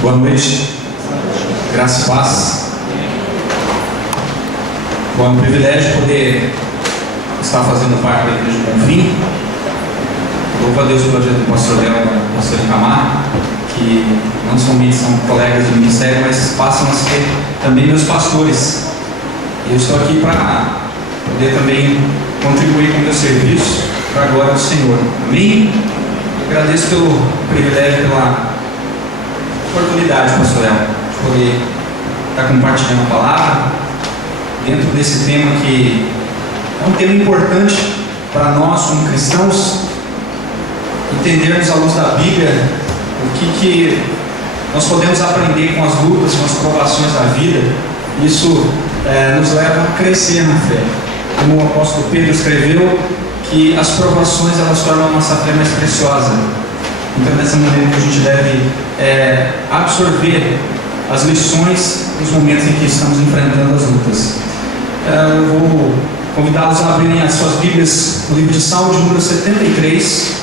Boa noite, graça e paz. Bom, é um privilégio poder estar fazendo parte da Igreja Bonfim. Louvo a Deus pela vida do pastor Léo e do pastor Itamar, que não somente são colegas do ministério, mas passam a ser também meus pastores. E eu estou aqui para poder também contribuir com o meu serviço para a glória do Senhor. Amém? Agradeço pelo privilégio, pela oportunidade, pastor Léo, de poder estar compartilhando a palavra dentro desse tema que é um tema importante para nós como cristãos, entendermos à luz da Bíblia o que nós podemos aprender com as lutas, com as provações da vida. Isso nos leva a crescer na fé. Como o apóstolo Pedro escreveu, que as provações elas tornam a nossa fé mais preciosa. Então, dessa maneira que a gente deve absorver as lições nos momentos em que estamos enfrentando as lutas. Eu vou convidá-los a abrirem as suas Bíblias no livro de Salmo de número 73.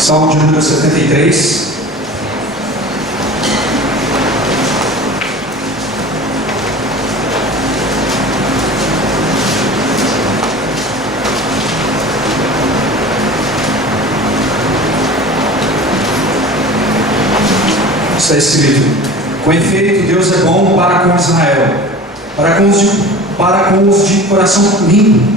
Salmo de número 73. Está escrito: com efeito, Deus é bom para com Israel, para com os de coração limpo.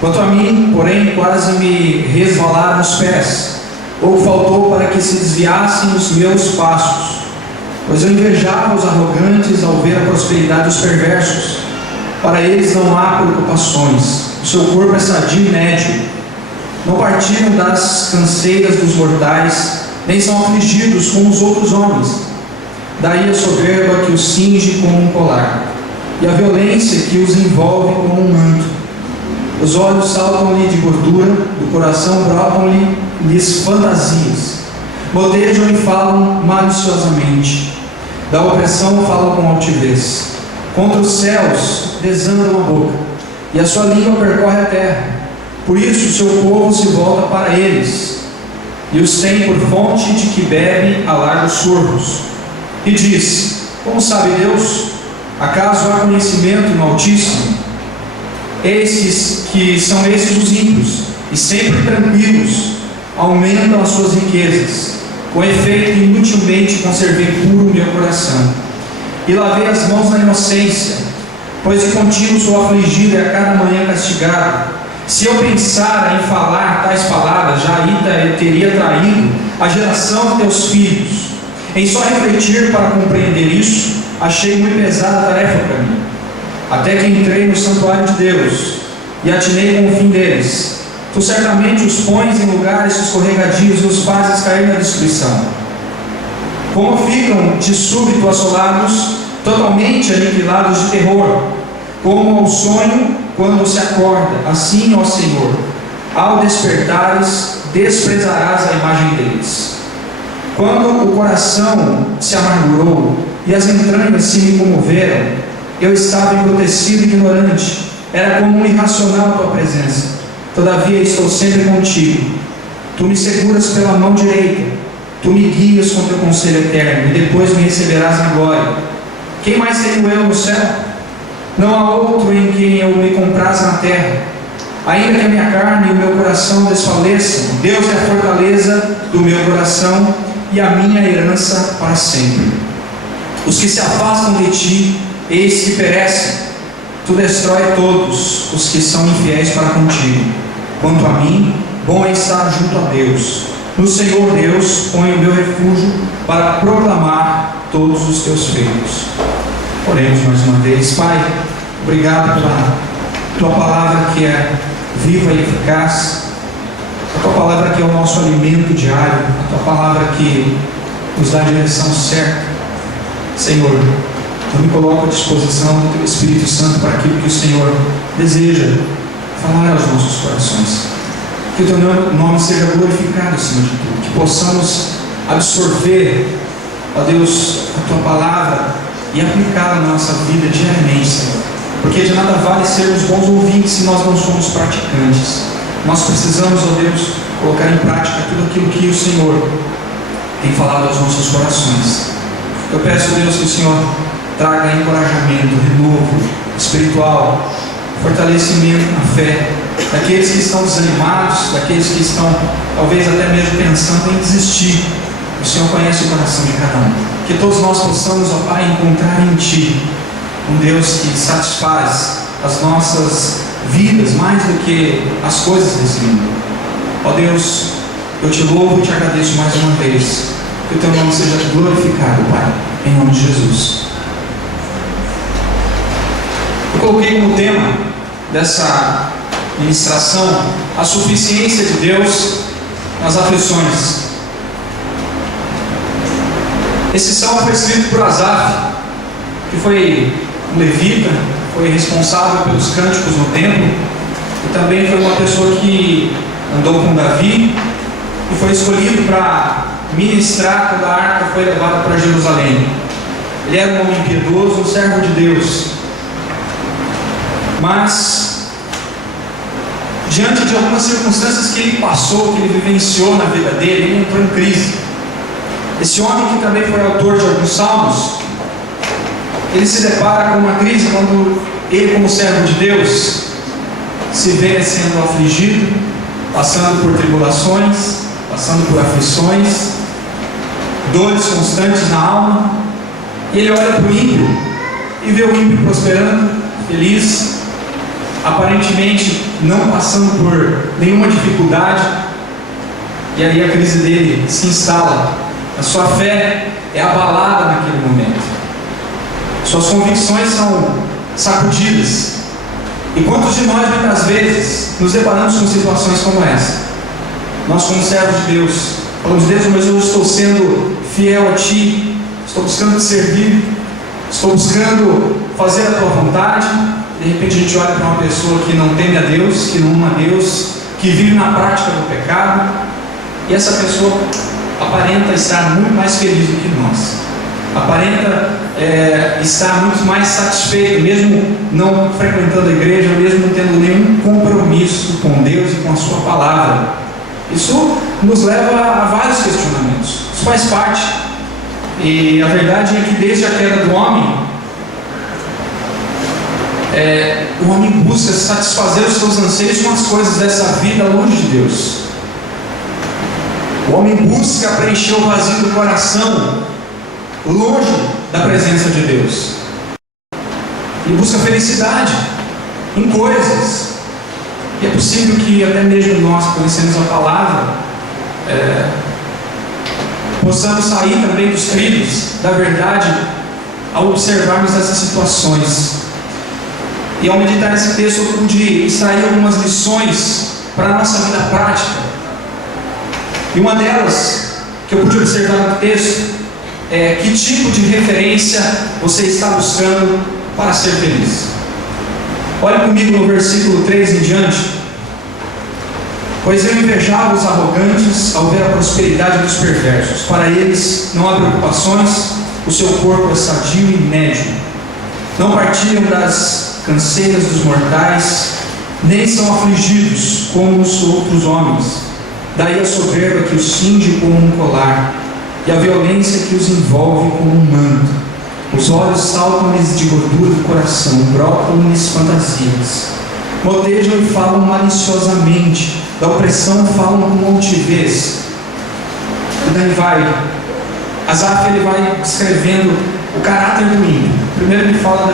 Quanto a mim, porém, quase me resvalaram os pés, ou faltou para que se desviassem os meus passos, pois eu invejava os arrogantes ao ver a prosperidade dos perversos. Para eles não há preocupações, o seu corpo é sadio e nédio, não partiram das canseiras dos mortais, nem são afligidos como os outros homens. Daí a soberba que os cinge como um colar, e a violência que os envolve como um manto. Os olhos saltam-lhe de gordura, do coração brotam-lhes fantasias. Motejam e falam maliciosamente. Da opressão falam com altivez. Contra os céus desandam a boca, e a sua língua percorre a terra. Por isso o seu povo se volta para eles, e os tem por fonte de que bebe a largos sorvos. E diz: como sabe Deus? Acaso há conhecimento no Altíssimo? Esses que são esses os ímpios, e sempre tranquilos, aumentam as suas riquezas. Com efeito, inutilmente conservei puro o meu coração, e lavei as mãos na inocência, pois de contínuo sou afligido e a cada manhã castigado. Se eu pensara em falar tais palavras, já eu teria traído a geração de teus filhos. Em só refletir para compreender isso, achei muito pesada a tarefa para mim. Até que entrei no santuário de Deus e atinei com o fim deles. Tu certamente os pões em lugares escorregadios e os fazes cair na destruição. Como ficam de súbito assolados, totalmente aniquilados de terror, como ao sonho quando se acorda, assim, ó Senhor, ao despertares, desprezarás a imagem deles. Quando o coração se amargurou e as entranhas se me comoveram, eu estava embrutecido e ignorante, era como um irracional a tua presença. Todavia estou sempre contigo. Tu me seguras pela mão direita, tu me guias com teu conselho eterno, e depois me receberás na glória. Quem mais tenho eu no céu? Não há outro em quem eu me compraz na terra. Ainda que a minha carne e o meu coração desfaleçam, Deus é a fortaleza do meu coração e a minha herança para sempre. Os que se afastam de ti, eis que perecem. Tu destrói todos os que são infiéis para contigo. Quanto a mim, bom é estar junto a Deus. No Senhor Deus ponho o meu refúgio para proclamar todos os teus feitos. Oremos mais uma vez. Pai, obrigado pela tua palavra que é viva e eficaz, a tua palavra que é o nosso alimento diário, a tua palavra que nos dá a direção certa. Senhor, Eu me coloco à disposição do Teu Espírito Santo para aquilo que o Senhor deseja falar aos nossos corações. Que o Teu nome seja glorificado acima de tudo. Que possamos absorver, ó Deus, a Tua palavra e aplicá-la na nossa vida diariamente, Senhor. Porque de nada vale sermos bons ouvintes se nós não somos praticantes. Nós precisamos, ó Deus, colocar em prática tudo aquilo que o Senhor tem falado aos nossos corações. Eu peço, Deus, que o Senhor traga encorajamento, renovo espiritual, fortalecimento na fé, daqueles que estão desanimados, daqueles que estão talvez até mesmo pensando em desistir. O Senhor conhece o coração de cada um. Que todos nós possamos, ó Pai, encontrar em Ti um Deus que satisfaz as nossas vidas mais do que as coisas desse mundo. Ó Deus, eu Te louvo e Te agradeço mais uma vez. Que o Teu nome seja glorificado, Pai, em nome de Jesus. Eu coloquei como tema dessa ministração a suficiência de Deus nas aflições. Esse salmo foi escrito por Asaf, que foi um levita, foi responsável pelos cânticos no templo, e também foi uma pessoa que andou com Davi e foi escolhido para ministrar quando a arca foi levada para Jerusalém. Ele era um homem piedoso, um servo de Deus, mas diante de algumas circunstâncias que ele passou, que ele vivenciou na vida dele, ele entrou em crise. Esse homem, que também foi autor de alguns salmos, ele se depara com uma crise quando ele, como servo de Deus, se vê sendo afligido, passando por tribulações, passando por aflições, dores constantes na alma. E ele olha para o ímpio e vê o ímpio prosperando, feliz, aparentemente não passando por nenhuma dificuldade. E aí a crise dele se instala. A sua fé é abalada naquele momento. Suas convicções são sacudidas. E quantos de nós muitas vezes nos deparamos com situações como essa? Nós, como servos de Deus, falamos: Deus, mas eu estou sendo fiel a Ti, estou buscando Te servir, estou buscando fazer a Tua vontade. De repente a gente olha para uma pessoa que não teme a Deus, que não ama a Deus, que vive na prática do pecado, e essa pessoa aparenta estar muito mais feliz do que nós, aparenta estar muito mais satisfeito, mesmo não frequentando a igreja, mesmo não tendo nenhum compromisso com Deus e com a Sua palavra. Isso nos leva a vários questionamentos. Isso faz parte, e a verdade é que desde a queda do homem, o homem busca satisfazer os seus anseios com as coisas dessa vida longe de Deus. O homem busca preencher o vazio do coração longe da presença de Deus. Ele busca felicidade em coisas. E é possível que até mesmo nós, conhecemos a palavra, possamos sair também dos trilhos da verdade ao observarmos essas situações. E ao meditar nesse texto, eu pude extrair algumas lições para a nossa vida prática. E uma delas que eu pude observar no texto é: que tipo de referência você está buscando para ser feliz? Olha comigo no versículo 3 em diante. Pois eu invejava os arrogantes ao ver a prosperidade dos perversos. Para eles não há preocupações, o seu corpo é sadio e médio. Não partilham das canseiras dos mortais, nem são afligidos como os outros homens. Daí a soberba que os cinge como um colar, e a violência que os envolve como um manto. Os olhos saltam-lhes de gordura do coração, brotam-lhes fantasias. Motejam e falam maliciosamente, da opressão falam com altivez. E daí vai, Asaf, ele vai descrevendo o caráter do ímpio. Primeiro ele fala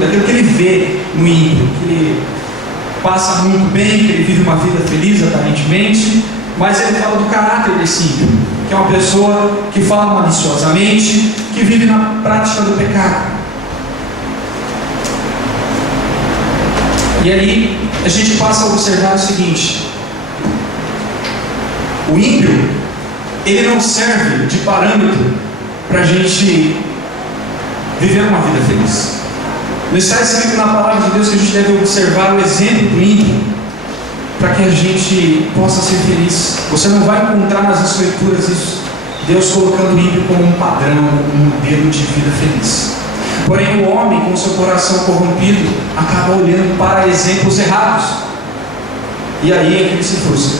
daquilo que ele vê no ímpio, que ele passa muito bem, que ele vive uma vida feliz aparentemente, mas ele fala do caráter desse ímpio, que é uma pessoa que fala maliciosamente, que vive na prática do pecado. E aí a gente passa a observar o seguinte: o ímpio, ele não serve de parâmetro para a gente viver uma vida feliz. Não está escrito na palavra de Deus que a gente deve observar o exemplo do ímpio para que a gente possa ser feliz. Você não vai encontrar nas escrituras isso, Deus colocando o ímpio como um padrão, um modelo de vida feliz. Porém, o homem com seu coração corrompido acaba olhando para exemplos errados, e aí é que ele se frustra.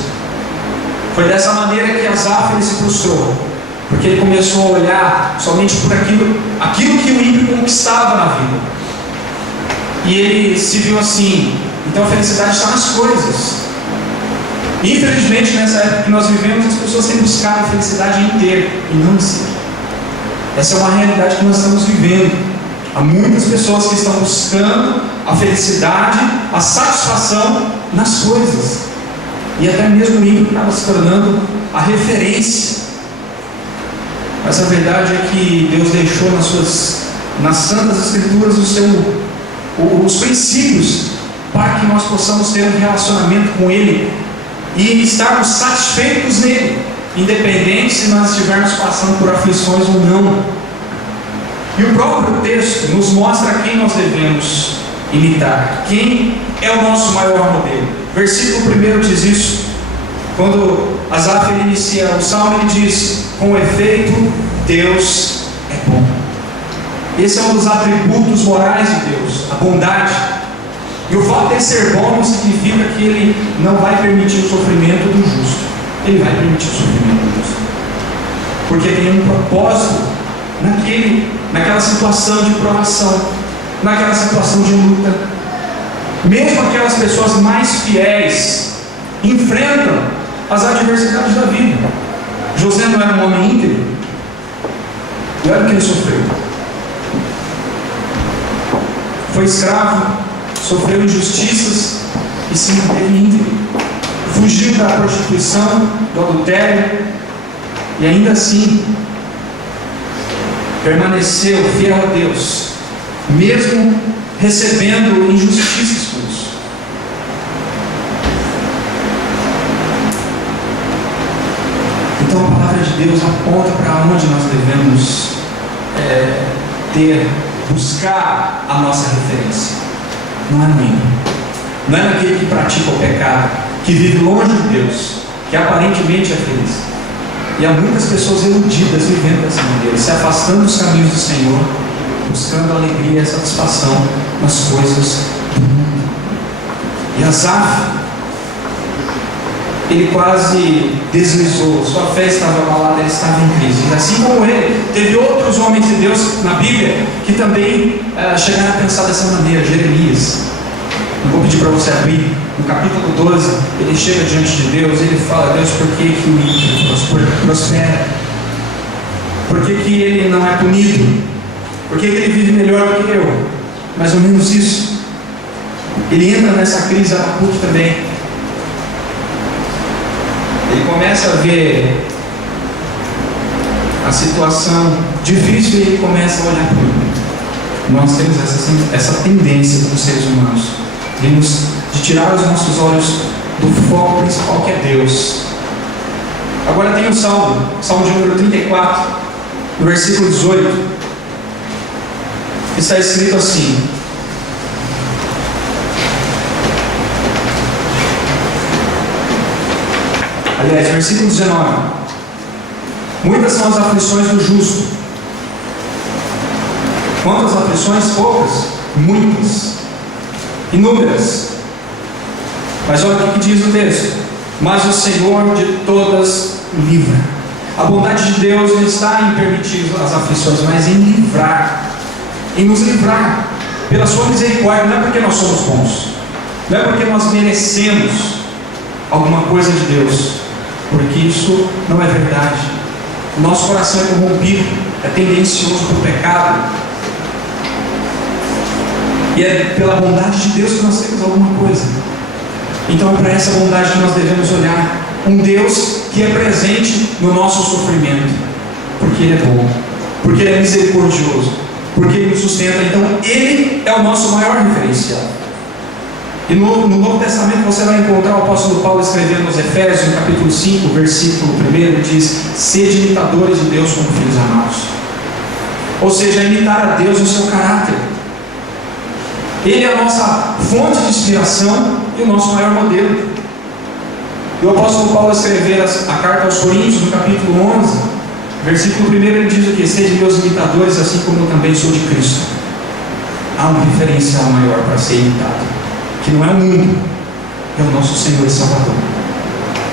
Foi dessa maneira que Asaf ele se frustrou, porque ele começou a olhar somente por aquilo que o ímpio conquistava na vida, e ele se viu assim. Então a felicidade está nas coisas. Infelizmente, nessa época que nós vivemos, as pessoas têm buscado a felicidade em ter e não em ser. Essa é uma realidade que nós estamos vivendo. Há muitas pessoas que estão buscando a felicidade, a satisfação nas coisas, e até mesmo o ímpio acaba se tornando a referência. Mas a verdade é que Deus deixou nas santas escrituras os princípios para que nós possamos ter um relacionamento com Ele e estarmos satisfeitos nele, independente se nós estivermos passando por aflições ou não. E o próprio texto nos mostra quem nós devemos imitar, quem é o nosso maior modelo. Versículo 1 diz isso. Quando Asaf inicia o salmo, ele diz: com efeito, Deus é bom. Esse é um dos atributos morais de Deus, a bondade. E o fato de ser bom não significa que Ele não vai permitir o sofrimento do justo. Ele vai permitir o sofrimento do justo, porque tem um propósito naquela situação de provação, naquela situação de luta. Mesmo aquelas pessoas mais fiéis enfrentam as adversidades da vida. José não era um homem íntegro? E olha o que ele sofreu. Foi escravo, sofreu injustiças e se manteve íntegro. Fugiu da prostituição, do adultério, e ainda assim permaneceu fiel a Deus, mesmo recebendo injustiças por isso. Então a palavra de Deus aponta para onde nós devemos buscar a nossa referência. Não é no ímpio, não é naquele que pratica o pecado, que vive longe de Deus, que aparentemente é feliz. E há muitas pessoas iludidas vivendo dessa maneira, se afastando dos caminhos do Senhor, buscando alegria e satisfação nas coisas do mundo. E Asaf, ele quase deslizou, sua fé estava abalada, ele estava em crise. Assim como ele, teve outros homens de Deus na Bíblia que também chegaram a pensar dessa maneira. Jeremias, eu vou pedir para você abrir, no capítulo 12, ele chega diante de Deus e ele fala: Deus, por que o ímpio prospera? Por que ele não é punido? Por que ele vive melhor do que eu? Mais ou menos isso. Ele entra nessa crise, Abacuque também. Ele começa a ver a situação difícil e ele começa a olhar para o ímpio. Nós temos essa tendência dos seres humanos de tirar os nossos olhos do foco principal, que é Deus. Agora tem o Salmo de número 34, no versículo 18, está escrito assim: aliás, versículo 19: muitas são as aflições do justo. Quantas aflições? Poucas? Muitas, inúmeras. Mas olha o que diz o texto: mas o Senhor de todas livra. A bondade de Deus não está em permitir as aflições, mas em livrar, em nos livrar pela sua misericórdia. Não é porque nós somos bons, não é porque nós merecemos alguma coisa de Deus, porque isso não é verdade. O nosso coração é corrompido, é tendencioso para o pecado, e é pela bondade de Deus que nós temos alguma coisa. Então é para essa bondade que nós devemos olhar. Um Deus que é presente no nosso sofrimento, porque Ele é bom, porque Ele é misericordioso, porque Ele nos sustenta. Então Ele é o nosso maior referencial. E no Novo Testamento você vai encontrar o apóstolo Paulo escrevendo nos Efésios, no capítulo 5, versículo 1, ele diz: sede imitadores de Deus como filhos amados. ou seja, imitar a Deus no seu caráter. Ele é a nossa fonte de inspiração e o nosso maior modelo. E o apóstolo Paulo escrever a carta aos Coríntios, no capítulo 11, versículo 1, ele diz o que? Sejam meus imitadores, assim como eu também sou de Cristo. Há um referencial maior para ser imitado, que não é o mundo, é o nosso Senhor e Salvador.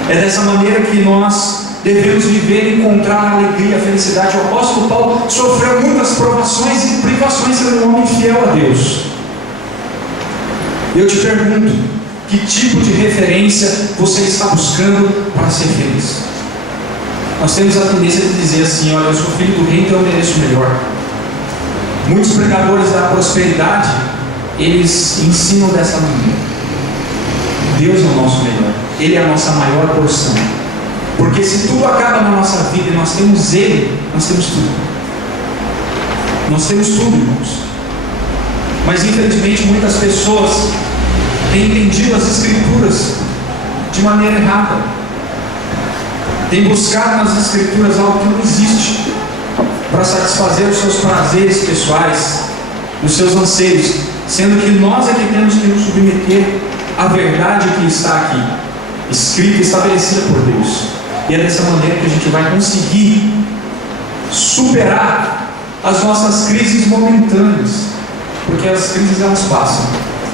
É dessa maneira que nós devemos viver e encontrar a alegria, a felicidade. O apóstolo Paulo sofreu muitas provações e privações sendo um homem fiel a Deus. Eu te pergunto, que tipo de referência você está buscando para ser feliz? Nós temos a tendência de dizer assim: olha, eu sou filho do rei, então eu mereço melhor. Muitos pregadores da prosperidade, eles ensinam dessa maneira. Deus é o nosso melhor, Ele é a nossa maior porção. Porque se tudo acaba na nossa vida e nós temos Ele, nós temos tudo. Nós temos tudo, irmãos. Mas infelizmente muitas pessoas têm entendido as Escrituras de maneira errada. Têm buscado nas Escrituras algo que não existe, para satisfazer os seus prazeres pessoais, os seus anseios, sendo que nós é que temos que nos submeter à verdade que está aqui, escrita e estabelecida por Deus. E é dessa maneira que a gente vai conseguir superar as nossas crises momentâneas, porque as crises elas passam.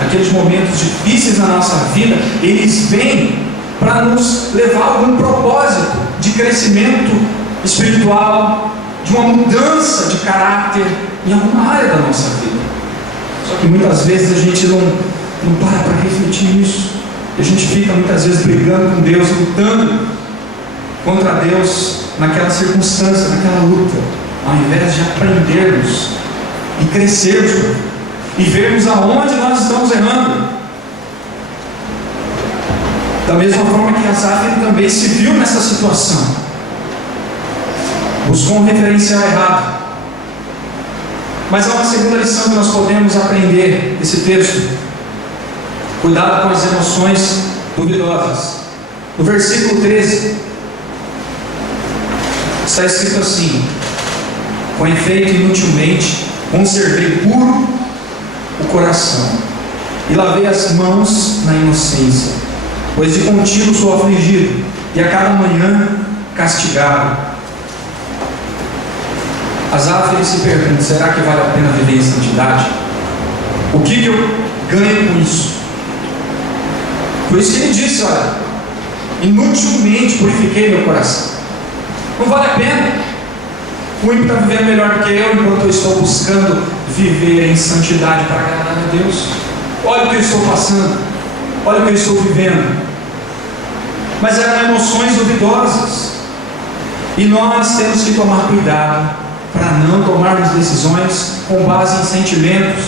Aqueles momentos difíceis na nossa vida, eles vêm para nos levar a algum propósito de crescimento espiritual, de uma mudança de caráter em alguma área da nossa vida. Só que muitas vezes a gente não para refletir nisso. A gente fica muitas vezes brigando com Deus, lutando contra Deus naquela circunstância, naquela luta, ao invés de aprendermos e crescermos e vermos aonde nós estamos errando. Da mesma forma que Asaf também se viu nessa situação, buscou um referencial errado. Mas há uma segunda lição que nós podemos aprender desse texto: cuidado com as emoções duvidosas. No versículo 13 está escrito assim: com efeito, inutilmente conservei puro o coração e lavei as mãos na inocência, pois de contínuo sou afligido e a cada manhã castigado. Asaf ele se pergunta: será que vale a pena viver em santidade? O que eu ganho com isso? Por isso que ele disse: olha, inutilmente purifiquei meu coração. Não vale a pena. O ímpio está vivendo melhor do que eu, enquanto eu estou buscando viver em santidade para agradar a Deus. Olha o que eu estou passando, olha o que eu estou vivendo. Mas eram emoções duvidosas, e nós temos que tomar cuidado para não tomarmos decisões com base em sentimentos,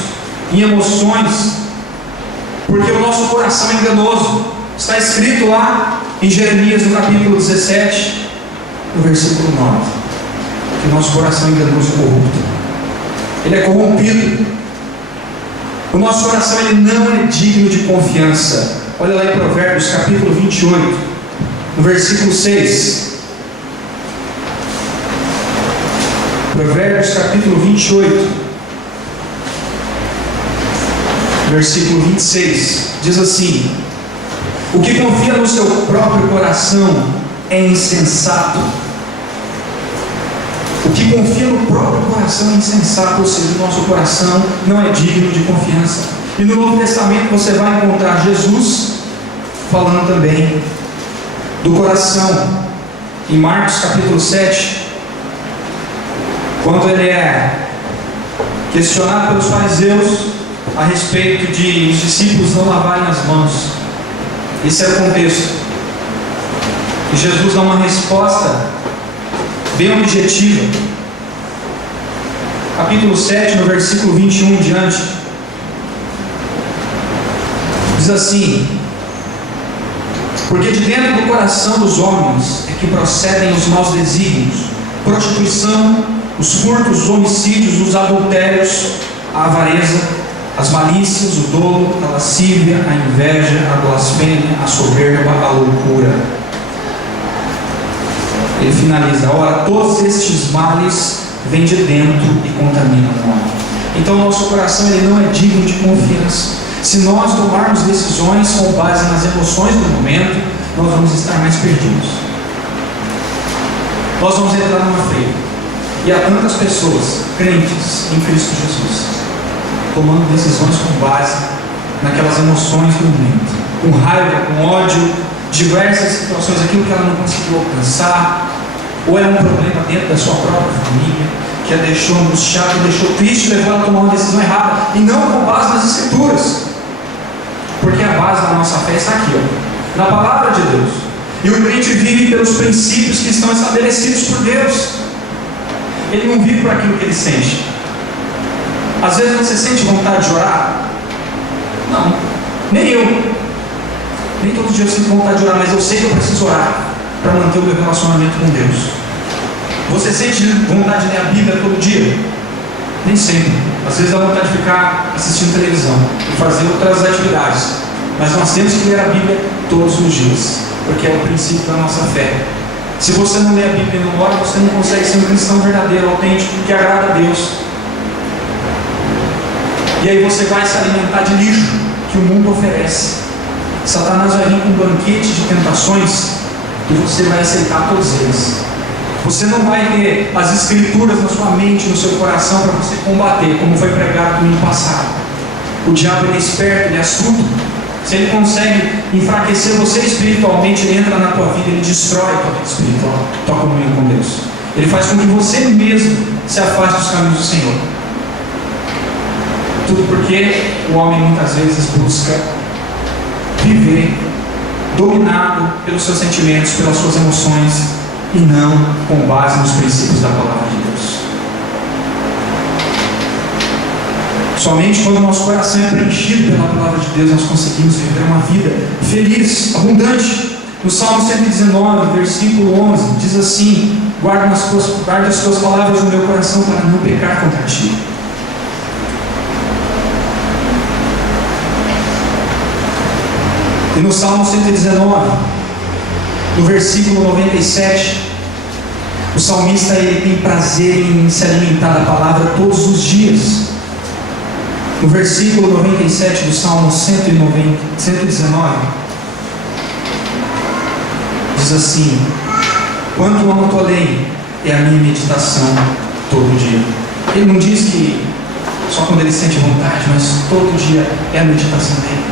em emoções, porque o nosso coração é enganoso. Está escrito lá em Jeremias, no capítulo 17, no versículo 9, que o nosso coração é enganoso e corrupto. Ele é corrompido. O nosso coração ele não é digno de confiança. Olha lá em Provérbios, capítulo 28, no versículo 6. Provérbios capítulo 28, versículo 26, diz assim: o que confia no seu próprio coração é insensato. O que confia no próprio coração é insensato, ou seja, o nosso coração não é digno de confiança. E no Novo Testamento você vai encontrar Jesus falando também do coração. Em Marcos capítulo 7, quando ele é questionado pelos fariseus a respeito de os discípulos não lavarem as mãos. Esse é o contexto. E Jesus dá uma resposta bem objetiva. Capítulo 7, no versículo 21 em diante, diz assim: porque de dentro do coração dos homens é que procedem os maus desígnios, prostituição, os furtos, os homicídios, os adultérios, a avareza, as malícias, o dolo, a lascívia, a inveja, a blasfêmia, a soberba, a loucura. Ele finaliza: ora, todos estes males vem de dentro e contamina o homem. Então o nosso coração ele não é digno de confiança. Se nós tomarmos decisões com base nas emoções do momento, nós vamos estar mais perdidos. Nós vamos entrar numa feira. E há tantas pessoas, crentes em Cristo Jesus, tomando decisões com base naquelas emoções do momento, com raiva, com ódio, diversas situações, aquilo que ela não conseguiu alcançar, ou é um problema dentro da sua própria família, que a deixou angustiada, a deixou triste, levou ela a tomar uma decisão errada, e não com base nas Escrituras, porque a base da nossa fé está aqui, ó, na palavra de Deus. E o crente vive pelos princípios que estão estabelecidos por Deus. Ele não vive por aquilo que ele sente. Às vezes você sente vontade de orar? Não, nem eu. Nem todo dia eu sinto vontade de orar, mas eu sei que eu preciso orar para manter o meu relacionamento com Deus. Você sente vontade de ler a Bíblia todo dia? Nem sempre. Às vezes dá vontade de ficar assistindo televisão e fazer outras atividades. Mas nós temos que ler a Bíblia todos os dias, porque é o princípio da nossa fé. Se você não lê a Bíblia e não ora, você não consegue ser um cristão verdadeiro, autêntico, que agrada a Deus. E aí você vai se alimentar de lixo que o mundo oferece. Satanás vai vir com um banquete de tentações e você vai aceitar todos eles. Você não vai ter as Escrituras na sua mente, no seu coração, para você combater, como foi pregado no ano passado. O diabo ele é esperto, ele é astuto. Se ele consegue enfraquecer você espiritualmente, ele entra na tua vida, ele destrói a tua vida espiritual, tua comunhão com Deus. Ele faz com que você mesmo se afaste dos caminhos do Senhor. Tudo porque o homem muitas vezes busca viver dominado pelos seus sentimentos, pelas suas emoções, e não com base nos princípios da palavra de Deus. Somente quando o nosso coração é preenchido pela palavra de Deus, nós conseguimos viver uma vida feliz, abundante. No Salmo 119, versículo 11, diz assim: guarda as tuas palavras no meu coração para não pecar contra ti. E no Salmo 119, no versículo 97, o salmista ele tem prazer em se alimentar da palavra todos os dias. No versículo 97 do Salmo 119, diz assim: quanto amo a tua lei, é a minha meditação todo dia. Ele não diz que só quando ele sente vontade, mas todo dia é a meditação dele.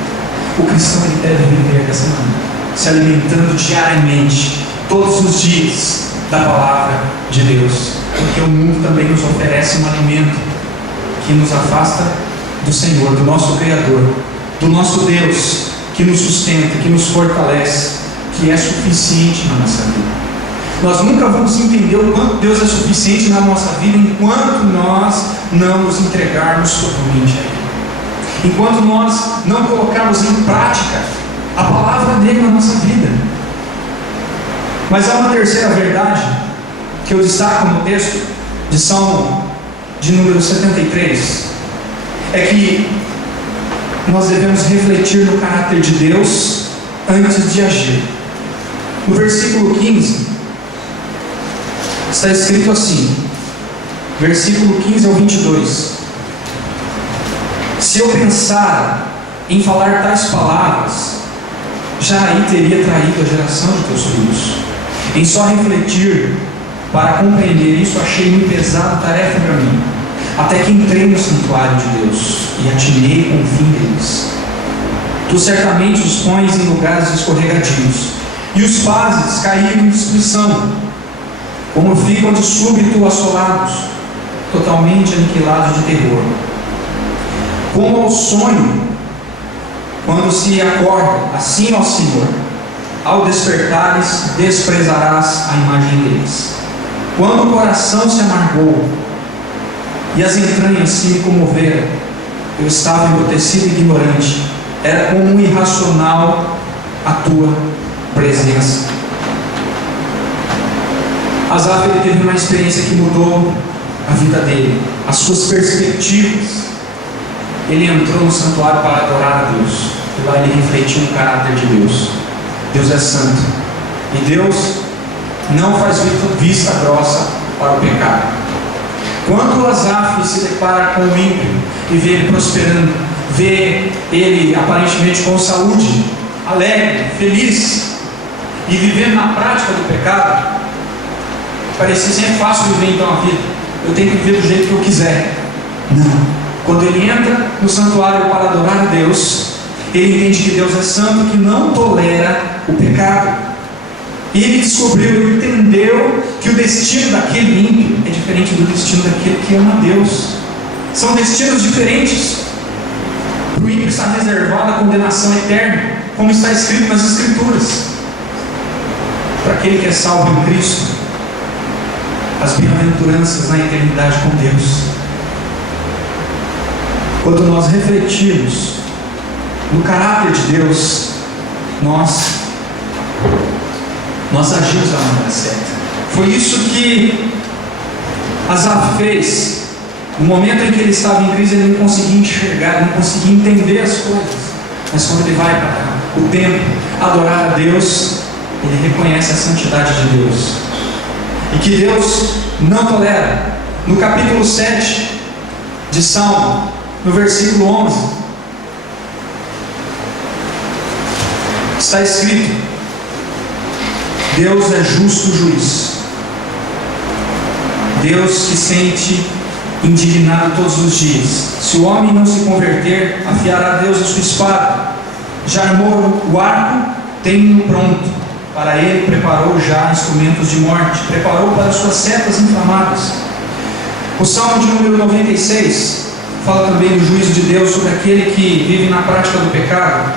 O cristão ele deve viver dessa maneira, se alimentando diariamente, todos os dias, da palavra de Deus, porque o mundo também nos oferece um alimento que nos afasta do Senhor, do nosso Criador, do nosso Deus, que nos sustenta, que nos fortalece, que é suficiente na nossa vida. Nós nunca vamos entender o quanto Deus é suficiente na nossa vida enquanto nós não nos entregarmos totalmente a Ele, enquanto nós não colocarmos em prática a palavra dele na nossa vida. Mas há uma terceira verdade que eu destaco no texto de Salmo de número 73, é que nós devemos refletir no caráter de Deus antes de agir. No versículo 15 está escrito assim, versículo 15 ao 22: se eu pensar em falar tais palavras, já aí teria traído a geração de teus filhos. Em só refletir para compreender isso, achei muito pesada tarefa para mim, até que entrei no santuário de Deus e atinei com o fim deles. Tu certamente os pões em lugares escorregadios e os fazes cair em destruição, como ficam de súbito assolados, totalmente aniquilados de terror. Como ao sonho, quando se acorda, assim, ó Senhor, ao despertares, desprezarás a imagem deles. Quando o coração se amargou e as entranhas se me comoveram, eu estava embrutecido e ignorante, era como um irracional a tua presença. Asaf ele teve uma experiência que mudou a vida dele, as suas perspectivas. Ele entrou no santuário para adorar a Deus, e lá ele refletiu o caráter de Deus. Deus é santo, e Deus não faz vista grossa para o pecado. Quando Asaf se depara com o ímpio e vê ele prosperando, vê ele aparentemente com saúde, alegre, feliz, e vivendo na prática do pecado, parecia sempre fácil viver então a vida. Eu tenho que viver do jeito que eu quiser. Não. Quando ele entra no santuário para adorar a Deus, ele entende que Deus é santo, que não tolera o pecado. E ele descobriu, ele entendeu que o destino daquele ímpio é diferente do destino daquele que ama a Deus. São destinos diferentes. Para o ímpio está reservada a condenação eterna, como está escrito nas Escrituras. Para aquele que é salvo em Cristo, as bem-aventuranças na eternidade com Deus. Quando nós refletirmos no caráter de Deus, nós agimos da maneira certa. Foi isso que Asaf fez. No momento em que ele estava em crise, ele não conseguia enxergar, não conseguia entender as coisas. Mas quando ele vai para o templo adorar a Deus, ele reconhece a santidade de Deus. E que Deus não tolera. No capítulo 7 de Salmo, no versículo 11, está escrito: Deus é justo juiz. Deus que sente indignado todos os dias. Se o homem não se converter, afiará Deus a sua espada. Já armou o arco, tem-no pronto. Para ele preparou já instrumentos de morte. Preparou para suas setas inflamadas. O Salmo de número 96 fala também do juízo de Deus sobre aquele que vive na prática do pecado.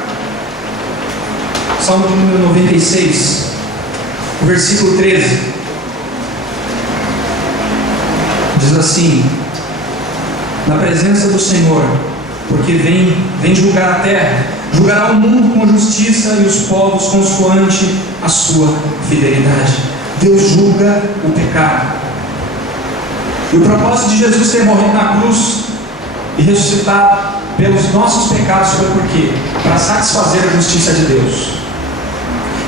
Salmo de número 96, o versículo 13, diz assim: na presença do Senhor, porque vem julgar a terra, julgará o mundo com justiça e os povos consoante a sua fidelidade. Deus julga o pecado. E o propósito de Jesus ter morrido na cruz e ressuscitar pelos nossos pecados foi por quê? Para satisfazer a justiça de Deus.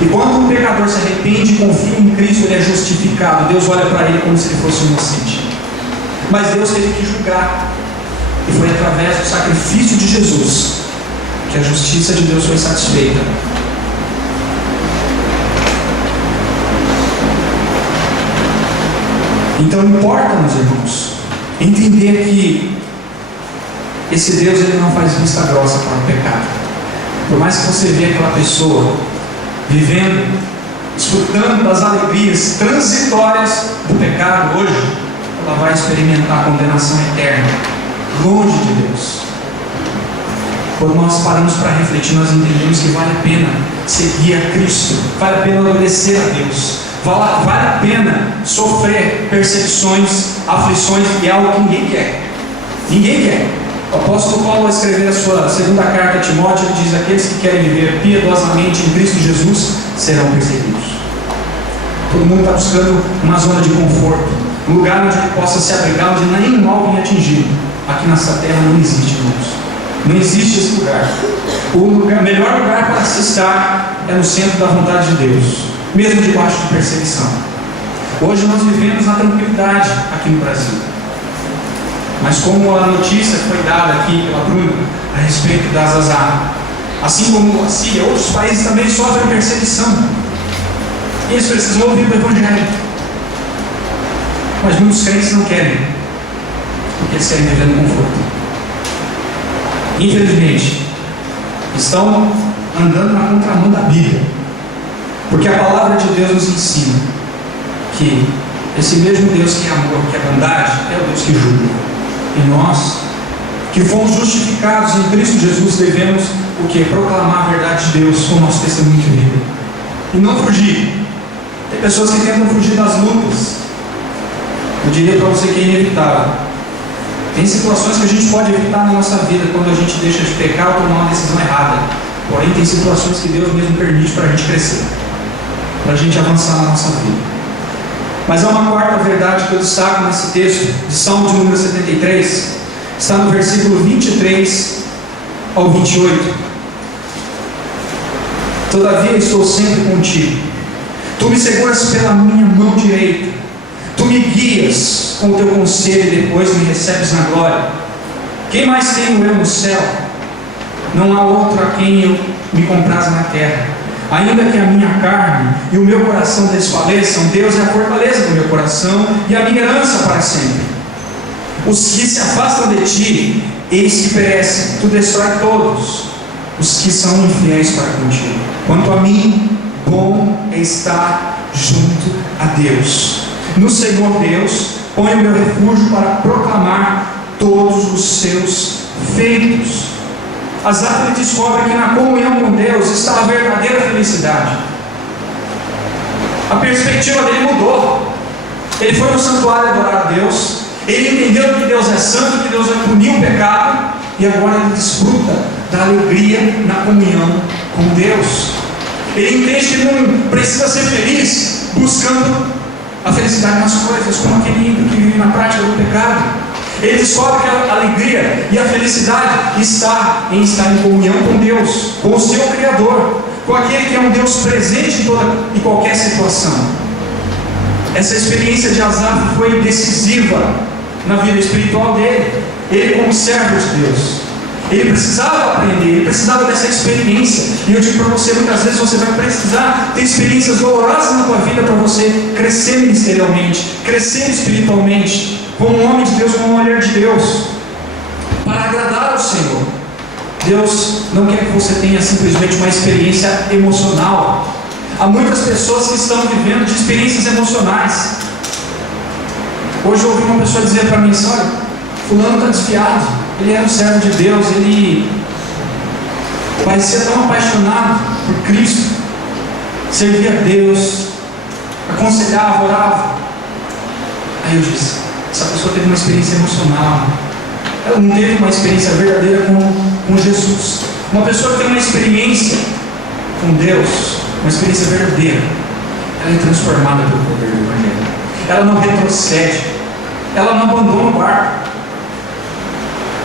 E quando o pecador se arrepende e confia em Cristo, ele é justificado. Deus olha para ele como se ele fosse inocente. Mas Deus teve que julgar. E foi através do sacrifício de Jesus que a justiça de Deus foi satisfeita. Então importa, meus irmãos, entender que esse Deus, ele não faz vista grossa para o pecado. Por mais que você veja aquela pessoa vivendo, desfrutando das alegrias transitórias do pecado hoje, ela vai experimentar a condenação eterna, longe de Deus. Quando nós paramos para refletir, nós entendemos que vale a pena seguir a Cristo, vale a pena obedecer a Deus, vale a pena sofrer perseguições, aflições, e é algo que ninguém quer. Ninguém quer. O apóstolo Paulo, ao escrever a sua segunda carta a Timóteo, ele diz: aqueles que querem viver piedosamente em Cristo Jesus serão perseguidos. Todo mundo está buscando uma zona de conforto, um lugar onde ele possa se abrigar, onde nenhum mal venha atingido. Aqui nessa terra não existe, irmãos. Não existe esse lugar. O melhor lugar para se estar é no centro da vontade de Deus, mesmo debaixo de perseguição. Hoje nós vivemos na tranquilidade aqui no Brasil. Mas como a notícia foi dada aqui pela Bruna a respeito das Azar, assim como a Síria, outros países também sofrem perseguição. Eles precisam ouvir o Evangelho. Mas muitos crentes não querem, porque eles querem viver no conforto. Infelizmente, estão andando na contramão da Bíblia, porque a palavra de Deus nos ensina que esse mesmo Deus que é amor, que é bondade, é o Deus que julga. E nós, que fomos justificados em Cristo Jesus, devemos o que? Proclamar a verdade de Deus com o nosso testemunho de vida. E não fugir. Tem pessoas que tentam fugir das lutas. Eu diria para você que é inevitável. Tem situações que a gente pode evitar na nossa vida quando a gente deixa de pecar ou tomar uma decisão errada. Porém, tem situações que Deus mesmo permite para a gente crescer, para a gente avançar na nossa vida. Mas há uma quarta verdade que eu destaco nesse texto de Salmo de número 73, está no versículo 23 ao 28. Todavia estou sempre contigo. Tu me seguras pela minha mão direita. Tu me me guias com o teu conselho e depois me recebes na glória. Quem mais tenho eu no céu? Não há outro a quem eu me compraze na terra. Ainda que a minha carne e o meu coração desfaleçam, Deus é a fortaleza do meu coração e a minha herança para sempre. Os que se afastam de ti, eis que perecem, tu destrói todos os que são infiéis para contigo. Quanto a mim, bom é estar junto a Deus. No Senhor Deus, ponho o meu refúgio para proclamar todos os seus feitos. Asaf descobre que na comunhão com Deus está a verdadeira felicidade. A perspectiva dele mudou. Ele foi no santuário adorar a Deus. Ele entendeu que Deus é santo, que Deus vai punir o pecado. E agora ele desfruta da alegria na comunhão com Deus. Ele entende que não precisa ser feliz buscando a felicidade nas coisas, como aquele ímpio que vive na prática do pecado. Ele descobre que a alegria e a felicidade está em estar em comunhão com Deus, com o seu Criador, com aquele que é um Deus presente em toda e qualquer situação. Essa experiência de Asaf foi decisiva na vida espiritual dele. Ele, como servo de Deus, ele precisava aprender, ele precisava dessa experiência. E eu digo para você, muitas vezes você vai precisar ter experiências dolorosas na tua vida para você crescer ministerialmente, crescer espiritualmente, como um homem de Deus, como uma mulher de Deus, para agradar ao Senhor. Deus não quer que você tenha simplesmente uma experiência emocional. Há muitas pessoas que estão vivendo de experiências emocionais. Hoje eu ouvi uma pessoa dizer para mim assim: olha, fulano está desviado, ele era um servo de Deus, ele parecia tão apaixonado por Cristo, servia a Deus, aconselhava, orava. Aí eu disse: essa pessoa teve uma experiência emocional, ela não teve uma experiência verdadeira com Jesus. Uma pessoa que tem uma experiência com Deus, uma experiência verdadeira, ela é transformada pelo poder do Evangelho. Ela não retrocede, ela não abandona o barco,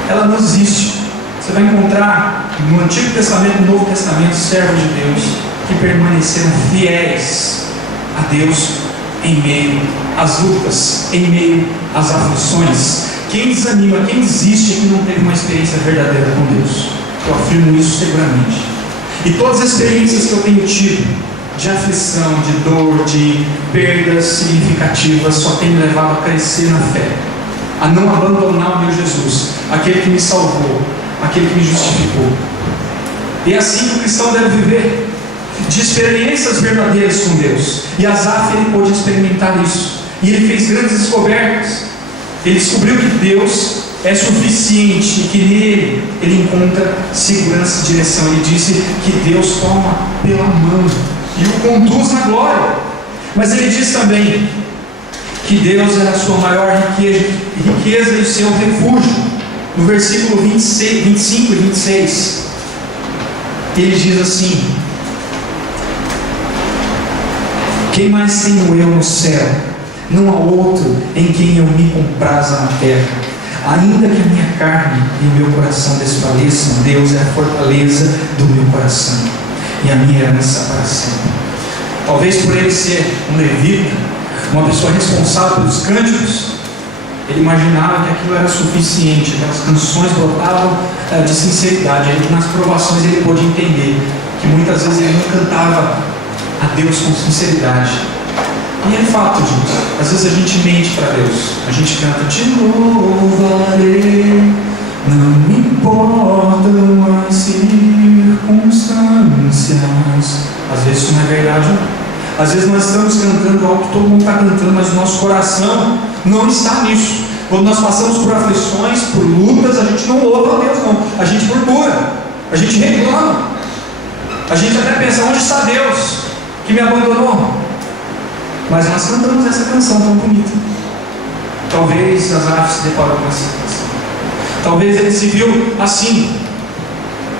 ela não desiste. Você vai encontrar no Antigo Testamento e no Novo Testamento servos de Deus que permaneceram fiéis a Deus em meio às lutas, em meio às aflições. Quem desanima, quem desiste é que não teve uma experiência verdadeira com Deus. Eu afirmo isso seguramente. E todas as experiências que eu tenho tido de aflição, de dor, de perdas significativas, só tem me levado a crescer na fé, a não abandonar o meu Jesus, aquele que me salvou, aquele que me justificou. E é assim que o cristão deve viver, de experiências verdadeiras com Deus. E Asaf, ele pôde experimentar isso, e ele fez grandes descobertas. Ele descobriu que Deus é suficiente e que nele ele encontra segurança e direção. Ele disse que Deus toma pela mão e o conduz na glória. Mas ele diz também que Deus era a sua maior riqueza e o seu refúgio. No versículo 25 e 26, ele diz assim: quem mais tenho eu no céu? Não há outro em quem eu me compraza na terra. Ainda que a minha carne e o meu coração desfaleçam, Deus é a fortaleza do meu coração e a minha herança para sempre. Talvez por ele ser um levita, uma pessoa responsável pelos cânticos, ele imaginava que aquilo era suficiente, aquelas canções brotavam de sinceridade. Nas provações ele pôde entender que muitas vezes ele não cantava a Deus com sinceridade. E é fato disso. Às vezes a gente mente para Deus. A gente canta: te louvarei, não me importam as circunstâncias. Às vezes isso não é verdade, não. Às vezes nós estamos cantando algo que todo mundo está cantando, mas o nosso coração não está nisso. Quando nós passamos por aflições, por lutas, a gente não louva a Deus, não. A gente murmura, a gente reclama, a gente até pensa: onde está Deus que me abandonou? Mas nós cantamos essa canção tão bonita. Talvez Asaf se deparou com essa canção. Talvez ele se viu assim: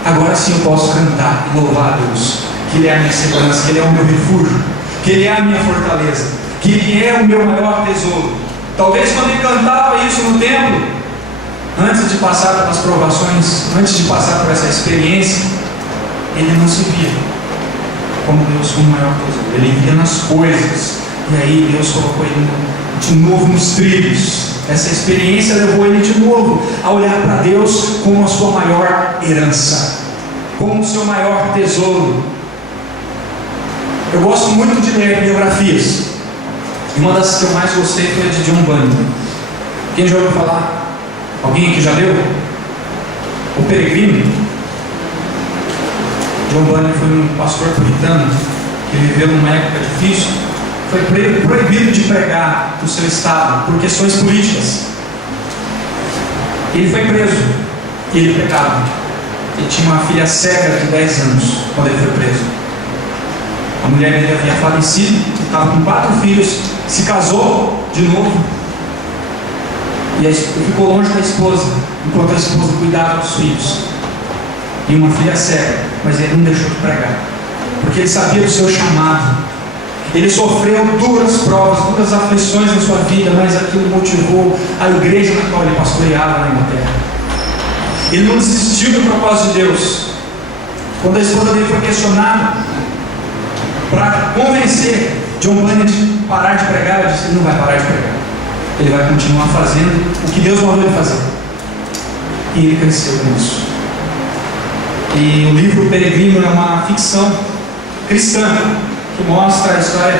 agora sim eu posso cantar e louvar a Deus, que Ele é a minha segurança, que Ele é o meu refúgio, que Ele é a minha fortaleza, que Ele é o meu maior tesouro. Talvez quando ele cantava isso no templo, antes de passar pelas provações, antes de passar por essa experiência, ele não se via como Deus como o maior tesouro. Ele via nas coisas. E aí Deus colocou ele de novo nos trilhos. Essa experiência levou ele de novo a olhar para Deus como a sua maior herança, como o seu maior tesouro. Eu gosto muito de ler biografias. Uma das que eu mais gostei foi a de John Bunyan. Quem já ouviu falar? Alguém aqui já leu? O Peregrino. John Bunyan foi um pastor puritano que viveu numa época difícil. Foi proibido de pregar no seu estado por questões políticas. Ele foi preso e ele pregava. Ele tinha uma filha cega de 10 anos quando ele foi preso. A mulher dele havia falecido, estava com 4 filhos, se casou de novo e ficou longe da esposa, enquanto a esposa cuidava dos filhos. E uma filha cega, mas ele não deixou de pregar, porque ele sabia do seu chamado. Ele sofreu duras provas, duras aflições na sua vida, mas aquilo motivou a igreja na qual ele pastoreava na Inglaterra. Ele não desistiu do propósito de Deus. Quando a esposa dele foi questionada para convencer John Bunyan de parar de pregar, ela disse: ele não vai parar de pregar, ele vai continuar fazendo o que Deus mandou ele fazer. E ele cresceu com isso. E o livro Peregrino é uma ficção cristã que mostra a história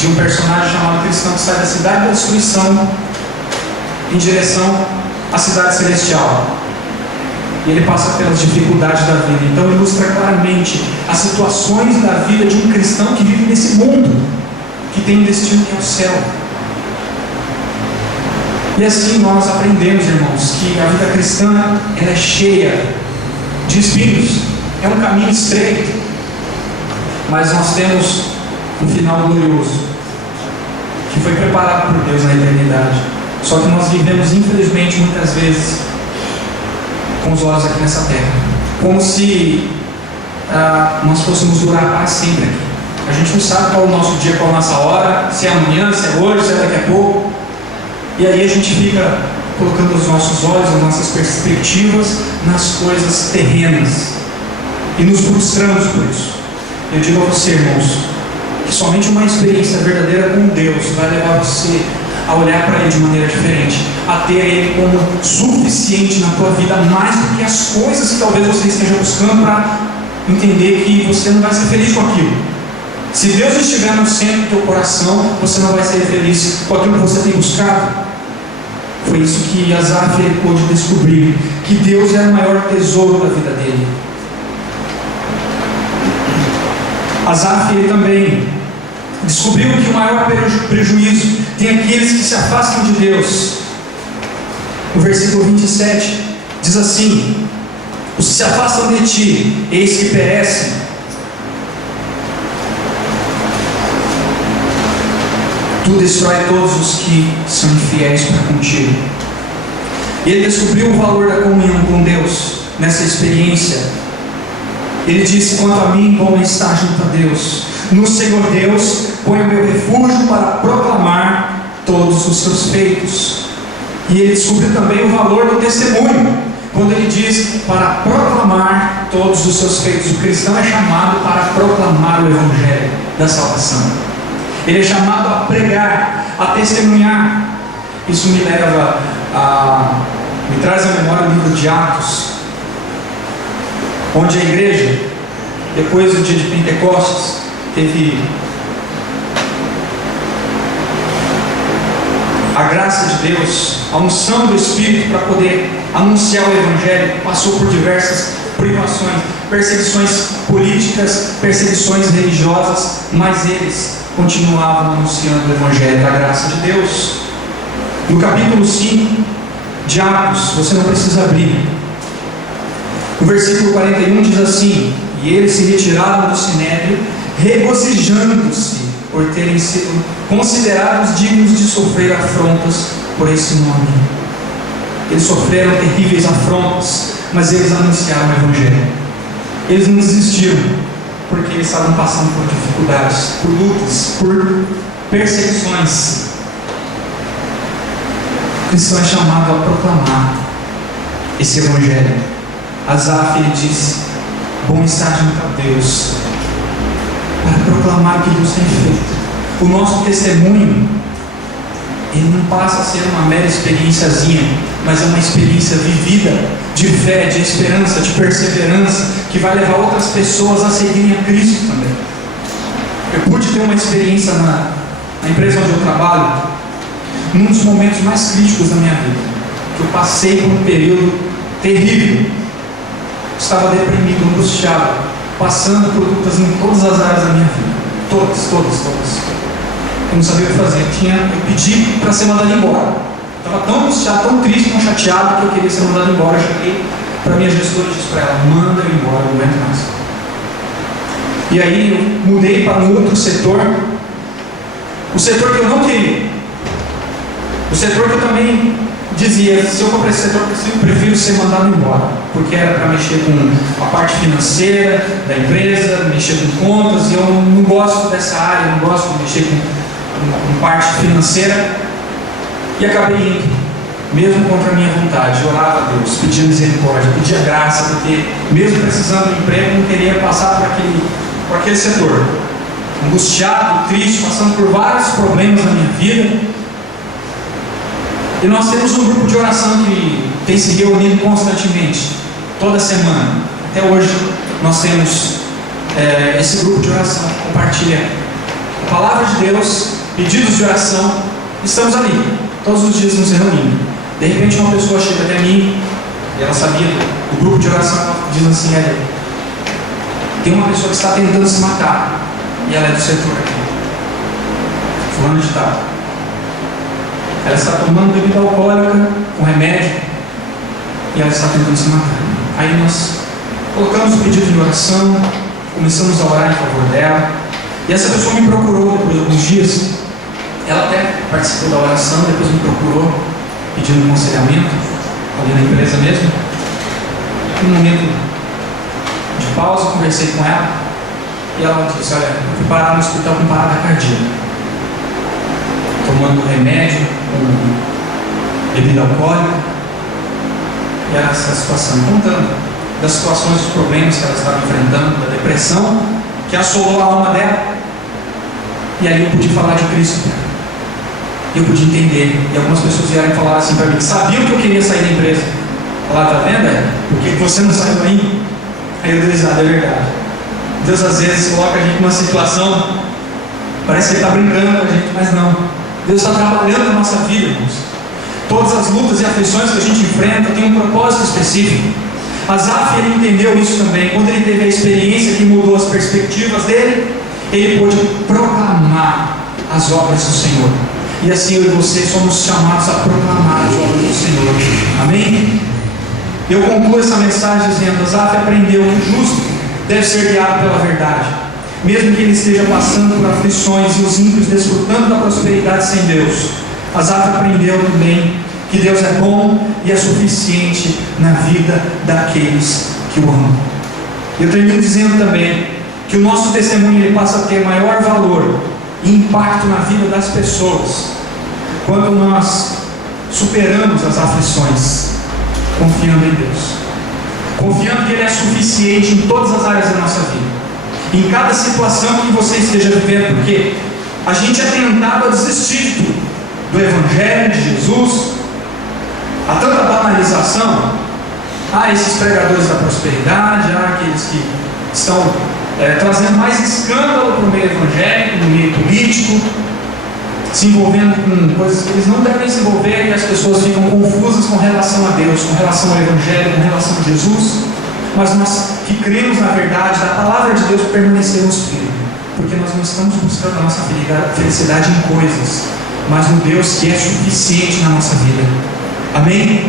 de um personagem chamado Cristão que sai da cidade da destruição em direção à cidade celestial. E ele passa pelas dificuldades da vida. Então ilustra claramente as situações da vida de um cristão que vive nesse mundo, que tem um destino que é o céu. E assim nós aprendemos, irmãos, que a vida cristã ela é cheia de espinhos. É um caminho estreito, mas nós temos um final glorioso que foi preparado por Deus na eternidade. Só que nós vivemos, infelizmente, muitas vezes com os olhos aqui nessa terra, como se nós fôssemos durar para sempre aqui. A gente não sabe qual é o nosso dia, qual é a nossa hora, se é amanhã, se é hoje, se é daqui a pouco. E aí a gente fica colocando os nossos olhos, as nossas perspectivas nas coisas terrenas e nos frustramos por isso. Eu digo a você, irmãos, que somente uma experiência verdadeira com Deus vai levar você a olhar para Ele de maneira diferente, a ter Ele como suficiente na tua vida, mais do que as coisas que talvez você esteja buscando, para entender que você não vai ser feliz com aquilo. Se Deus estiver no centro do teu coração, você não vai ser feliz com aquilo que você tem buscado. Foi isso que Asaf pôde descobrir, que Deus é o maior tesouro da vida dele. Asaf também descobriu que o maior prejuízo tem aqueles que se afastam de Deus. No versículo 27 diz assim: os que se afastam de ti, eis que perecem. Tu destrói todos os que são infiéis para contigo. Ele descobriu o valor da comunhão com Deus nessa experiência. Ele disse: quanto a mim, bom está junto a Deus. No Senhor Deus põe o meu refúgio para proclamar todos os seus feitos. E ele descobriu também o valor do testemunho, quando ele diz para proclamar todos os seus feitos. O cristão é chamado para proclamar o Evangelho da salvação. Ele é chamado a pregar, a testemunhar. Isso me traz à memória o livro de Atos, onde a igreja, depois do dia de Pentecostes, teve a graça de Deus, a unção do Espírito para poder anunciar o Evangelho. Passou por diversas privações, perseguições políticas, perseguições religiosas, mas eles continuavam anunciando o Evangelho da graça de Deus. No capítulo 5 de Atos, você não precisa abrir, o versículo 41 diz assim: e eles se retiraram do sinédrio, regozijando-se por terem sido considerados dignos de sofrer afrontas por esse nome. Eles sofreram terríveis afrontas, mas eles anunciaram o Evangelho. Eles não desistiram, porque eles estavam passando por dificuldades, por lutas, por perseguições. O cristão é chamado a proclamar esse Evangelho. Asaf, ele disse: bom estar junto a Deus, para proclamar o que Deus tem feito. O nosso testemunho ele não passa a ser uma mera experiênciazinha, mas é uma experiência vivida, de fé, de esperança, de perseverança, que vai levar outras pessoas a seguirem a Cristo também. Eu pude ter uma experiência na empresa onde eu trabalho, num dos momentos mais críticos da minha vida, que eu passei por um período terrível. Estava deprimido, angustiado, passando por lutas em todas as áreas da minha vida. Todas. Eu não sabia o que fazer. Eu pedi para ser mandado embora. Estava tão angustiado, tão triste, tão chateado, que eu queria ser mandado embora. Eu cheguei para a minha gestora e disse para ela: manda eu embora, eu não aguento mais. E aí eu mudei para um outro setor, o setor que eu não queria, o setor que eu também dizia: se eu for para esse setor, eu prefiro ser mandado embora, porque era para mexer com a parte financeira da empresa, mexer com contas, e eu não gosto dessa área, não gosto de mexer com parte financeira. E acabei indo, mesmo contra a minha vontade. Eu orava a Deus, pedia misericórdia, pedia graça, porque mesmo precisando de emprego, não queria passar por aquele setor. Angustiado, triste, passando por vários problemas na minha vida. E nós temos um grupo de oração que tem se reunido constantemente, toda semana. Até hoje nós temos esse grupo de oração que compartilha a palavra de Deus, pedidos de oração. Estamos ali, todos os dias nos reunindo. De repente uma pessoa chega até mim, e ela sabia do grupo de oração, ela diz assim: tem uma pessoa que está tentando se matar, e ela é do setor aqui, fulano de tal. Ela está tomando bebida alcoólica com remédio, e ela está tentando se matar. Aí nós colocamos o pedido de oração, começamos a orar em favor dela, e essa pessoa me procurou depois de alguns dias. Ela até participou da oração, depois me procurou pedindo um aconselhamento ali na empresa mesmo. Em um momento de pausa, conversei com ela, e ela disse: olha, eu fui parar no hospital com parada cardíaca, tomando remédio com bebida alcoólica. E era essa situação, contando das situações, dos problemas que ela estava enfrentando, da depressão que assolou a alma dela. E aí eu pude falar de Cristo para ela, eu pude entender. E algumas pessoas vieram falar assim para mim: sabiam que eu queria sair da empresa. Ela: tá vendo? Por que você não saiu ainda? Aí eu dei risada: é verdade. Deus às vezes coloca a gente numa situação, parece que Ele está brincando com a gente, mas não. Deus está trabalhando na nossa vida, irmãos. Todas as lutas e aflições que a gente enfrenta têm um propósito específico. Asaf, ele entendeu isso também. Quando ele teve a experiência que mudou as perspectivas dele, ele pôde proclamar as obras do Senhor. E assim eu e você somos chamados a proclamar as obras do Senhor. Amém? Eu concluo essa mensagem dizendo: Asaf aprendeu que o justo deve ser guiado pela verdade, mesmo que ele esteja passando por aflições e os ímpios desfrutando da prosperidade sem Deus. Asaf aprendeu também que Deus é bom e é suficiente na vida daqueles que o amam. Eu termino dizendo também que o nosso testemunho ele passa a ter maior valor e impacto na vida das pessoas quando nós superamos as aflições, confiando em Deus, confiando que Ele é suficiente em todas as áreas da nossa vida, em cada situação que você esteja vivendo, porque a gente é tentado a desistir do Evangelho de Jesus. Há tanta banalização. Há esses pregadores da prosperidade, há aqueles que estão trazendo mais escândalo para o meio evangélico, no meio político, se envolvendo com coisas que eles não devem se envolver, e as pessoas ficam confusas com relação a Deus, com relação ao Evangelho, com relação a Jesus. Mas nós que cremos na verdade da palavra de Deus permanecemos firmes, porque nós não estamos buscando a nossa felicidade em coisas, mas no Deus que é suficiente na nossa vida. Amém?